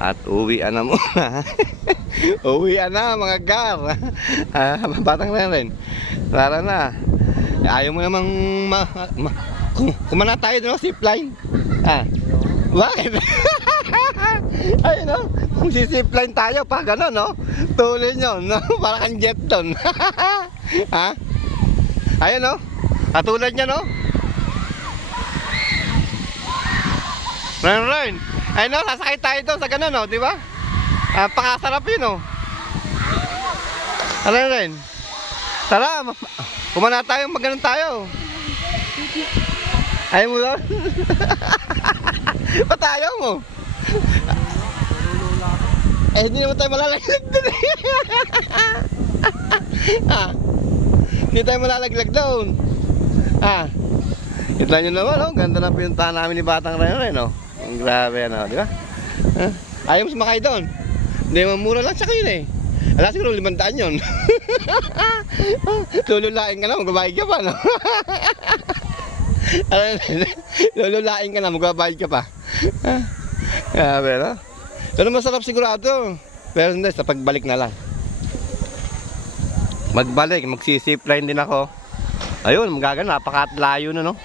At uwian na muna. Uwian na mga gar. Batang rin. Tara na. Ayaw mo namang kumana tayo doon, zipline. Bakit? Ayun no, kung zipline tayo pa gano'n no, tuloy nyo no, parang kang jet doon. Ayun no, katulad nya no. Ren. Ayun no, sasakay tayo doon sa gano'n no, di ba? Pakasarap yun no. Ren. Tara, kumana tayo, magganon tayo. Ayaw mo doon? Ba't ayaw mo? Hindi naman tayo malalaglag doon eh. Hindi tayo malalaglag doon. Kita nyo naman, oh. Ganda na pinuntahan namin ni Batang Ren, no? Ang grabe, ano, di ba? Ayaw mo sumakay doon. Hindi, mamura lang sa yun eh. Alam siguro 500 yun. Lululain ka na, magbabayad ka pa, no? Lululain ka na, magbabayad ka pa. Grabe, no? Pero masarap sigurado. Pero hindi, sa pagbalik na lang. Magbalik, magsisipline din ako. Ayun, magagano, napakalayo na, no?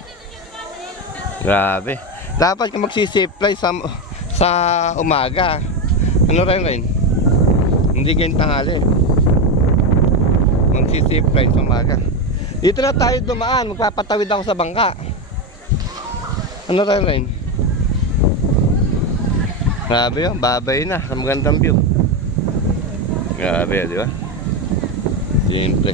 Grabe. Dapat ka magsisipline sa umaga. Ano rin? Hindi ganyan tanghali. Magsisipline sa umaga. Dito na tayo dumaan, magpapatawid ako sa bangka. Ano rin? Grabe yun, babay na, sa magandang view. Grabe, di ba? Siyempre.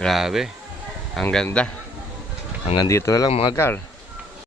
Grabe, ang ganda. Hanggang dito na lang mga gar.